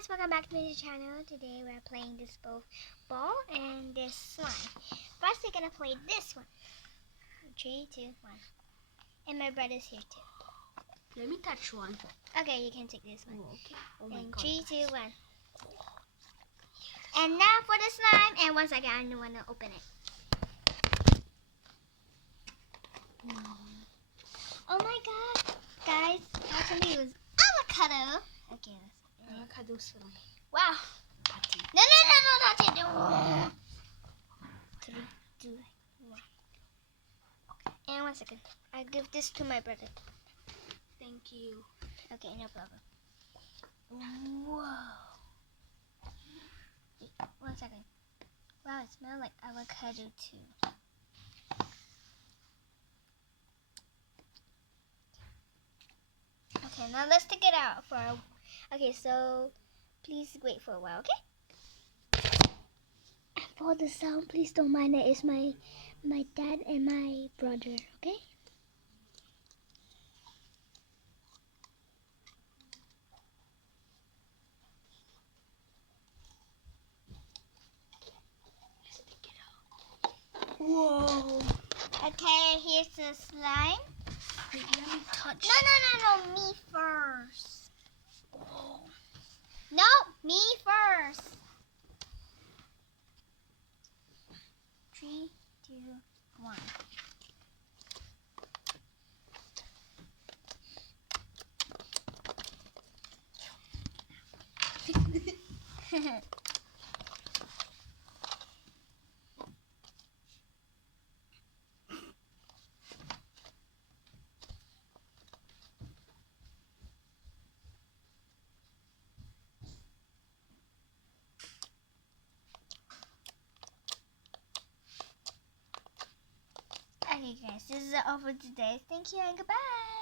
guys, welcome back to my channel. Today we're playing this both ball and this slime. First we're gonna play this one. 3, 2, 1. And my brother's here too. Let me touch one. Okay, you can take this one. Oh, okay. Oh my And god. 3, 2, 1. And now for the slime. And once again, I want to open it. Oh my god, guys! Actually, it was avocado. Okay, Avocado slime. wow. Patty. No, not it. 3, 2, 1. And 1 second. I'll give this to my brother. Thank you. Okay, no problem. Whoa. 1 second. Wow, it smells like avocado too. Okay, now let's take it out for okay, so please wait for a while, okay? And for the sound, please don't mind it. It's my dad and my brother, okay? Whoa. Okay, here's the slime. Wait, let me touch. No, me first. Whoa. No, me first. 3, 2, 1. Okay guys, this is all for today. Thank you and goodbye.